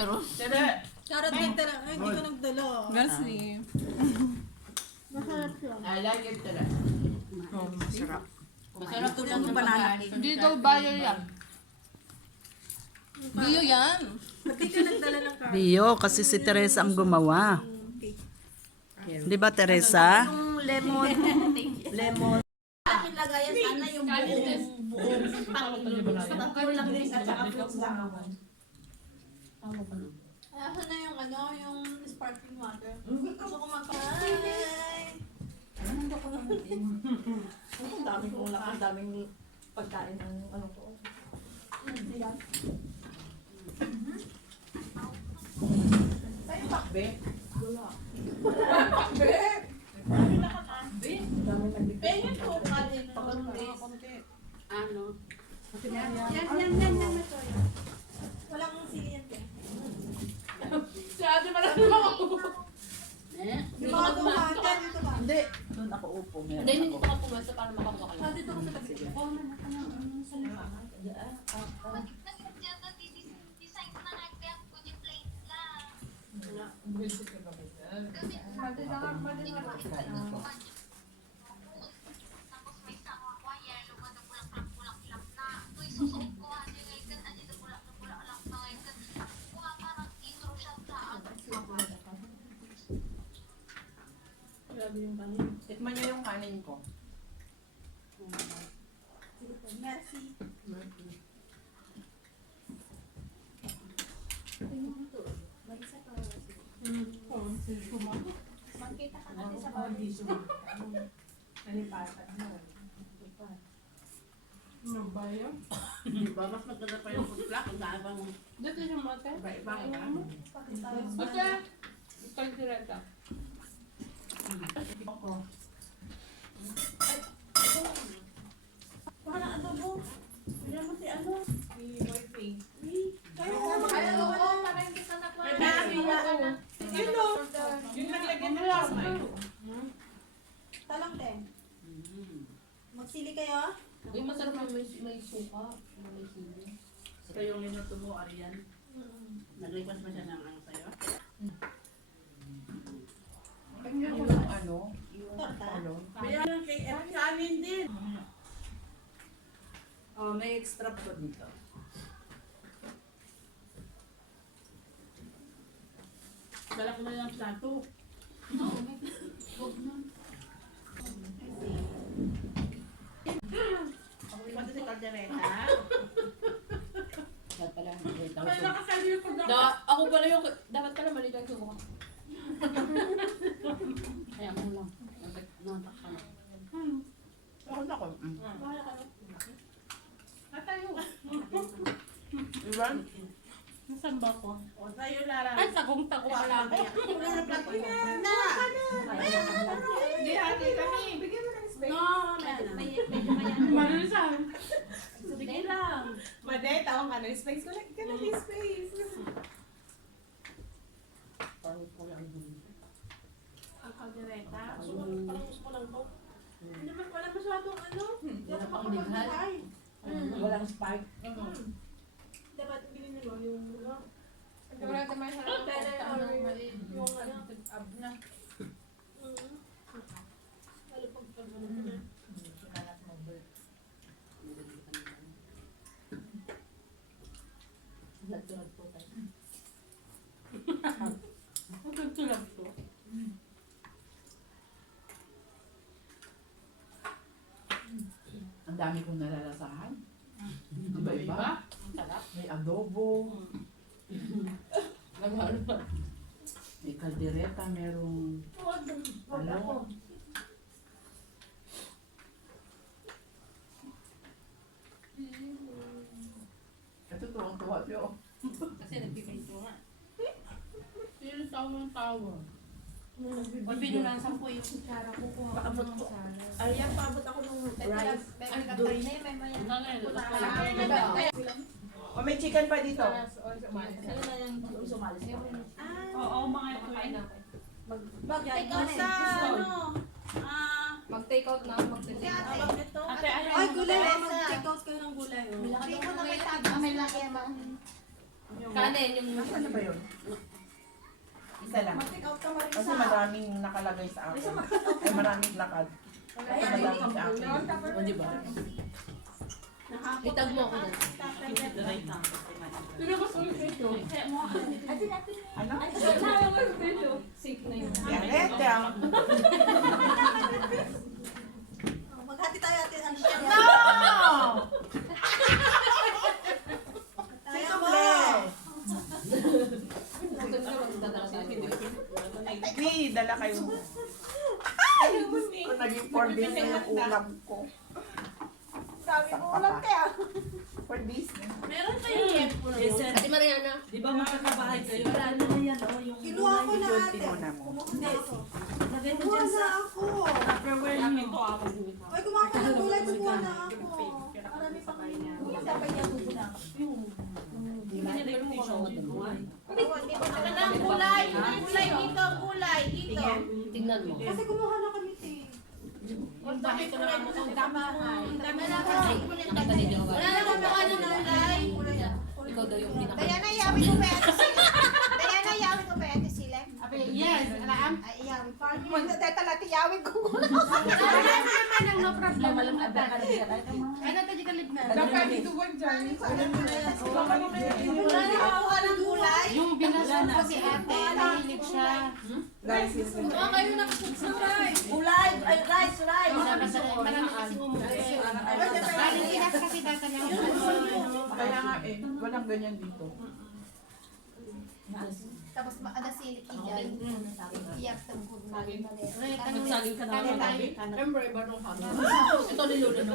Pero, Carrot cake talaga. Ay, hindi ko nagdala. Gasly. Masarap yun. I like it tara. Oh, masarap. Masarap to lang Yung ng banana pagkain. cake. Hindi daw bayo yan. Biyo yan. Hindi ka nagdala ng carrot Bio, kasi si Teresa ang gumawa. cake. Di ba, Teresa? Yung lemon. Lemon. Akin lagayan sana yung buong tatlo lang din at saka fruits lang ako. Asan na yung yung sparkling water? Gusto ko magkain. Ang daming kong lakas, ang daming pagkain ng ano ko. Sa'yo pakbe? Wala. Pengen ko kanin. Ano? Yan. Walang sili yan. Si ate malang naman ako. Yung mga tumakan dito ba? Hindi. Doon ako upo. Hindi, hindi ka pumasa para makakuha ka lang. Dito ko sa tabi. Oo, Tikman niyo yung kanin ko. Merci. Magkita ka natin sa bawat Ano ba yun? Diba? Mas maganda pa yung putla kung saan bang Dito yung mate. iba-iba. Ate, ikaw direta. Ako. Kuha ng adobo. Bigyan mo si ano? Yung naglagyan na lang. Talang din. Magsili kayo? Uy, masarap yung may suka. May sili. Ito yung minuto mo, Arian. Nag-request ba siya ng ano sa'yo? Tingnan mo yung ano, yung ano. Bayan ng KF kanin din. Oh, may extra pa dito. Dala ko na yung plato. Ako yung pati si Caldereta. May nakasali ko na. Ako pala yung, dapat pala mali lang ko. Kaya mo lang. Nantak ka lang. Ako na ko. Bahala ka na. Natayo. Iwan? Nasaan ba ko? O tayo Lara. Ay, sagong tako pala ako. Wala na plato na. Hindi ate kami. Bigyan mo ng space. No, medyo mayan. Malusan. Sige lang. Made, tawang ka na space ko. Like, ganun yung space. Parang ko lang dun. Ang kaldereta. Parang gusto ko lang to. Hindi ba wala masyadong ano? Wala pang lighay. Walang spike. Dapat bilhin nyo yung ano? Wala ka may sarap. Yung ano? Ab na. Lalo pag ano na. Tulad po tayo. Tulad ko. Ang dami kong nalalasahan. Iba-iba. Sarap. May adobo. Naghalo. May kaldereta. Merong ano. Ito tuwang-tuwa siya. Kasi nagpipinto nga. Sino tawa. Pag binulan sa po yung kutsara ko kung paabot ko. Ayan, paabot ako ng rice. O, may chicken pa dito. Ano na yung sumalis? Oo, mga ito. Mag-take out sa ano? Mag-take out na. Mag-take out. Tawag nito. Ate, Ay, gulay. Mag-take out kayo ng gulay. May laki na may tag. May laki naman. Kanin, yung... Ano ba yun? Isa lang. Kasi maraming nakalagay sa akin. Ay, maraming lakad. Ay, maraming sa akin. O, di ba? Itag mo ako dyan. Ano? Safe na yun. Yarete ang... Maghati tayo atin ang share. No! Tayo Sino mo. bless? Hindi, dala kayo. Ay! Naging 4 days na yung ulam ko. Sabi mo, ulam kaya. 4 days na. Meron tayong airport. Ate Mariana. Di ba makakabahay kayo? Kinuha ko na ate. Mo na mo. Kumuha ako. Lagay mo Kumuha dyan na sa ako. Tupperware niyo. Ay, kumuha ko ng gulay. Kumuha na ako. Marami pang sabay niya tubo na. Ang gulay. Gulay dito, gulay dito. Tingnan mo. Kasi kumuha na kami, te. Dami ko na mo kung damahay. Dami na Wala na kung paano na gulay. Ikaw daw yung pinaka... Kaya nayawin ko pa ito sila. Kaya nayawin ko pa ito sila. Yes, alam. Ay, iyawin. Dahil talati yawin ko. Dapat dito one dyan. Wala na kukuha ng gulay. Yung binasok ko si ate, nahilig siya. Guys, yes. kayo nakasubscribe. Gulay. Ay, rice. Marami kasing umuwi. Pinas kasi tatalaw. Kaya nga eh, walang ganyan dito. Tapos nasili iyan. Iyak sa good na. Nagsaging ka na tayo. Remember, iba nung hangin. Ito nilulo na.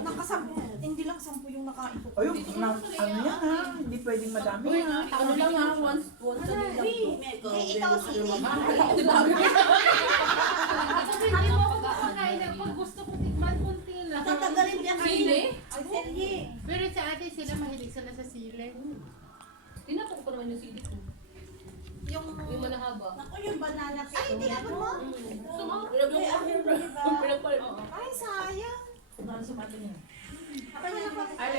Hindi lang 10 yung nakain ko. Ayun, ano yan ha? Hindi pwedeng madami ha? Ano lang ha, one spoon. Eh, ikaw sili. Hindi mo ako makakain. Pag gusto ko tikman, kunti lang. Tatanggalin niya Sili? Ay, selye. Pero sa atin sila mahilig sila sa sili. Tinapok ko naman yung sili ko. Yung malahaba. Ako yung banana cake. Ay, hindi ako mo. Gusto mo? Ay, ako yung diba? Pinapal. Ay, sayang. Ako yung Ay,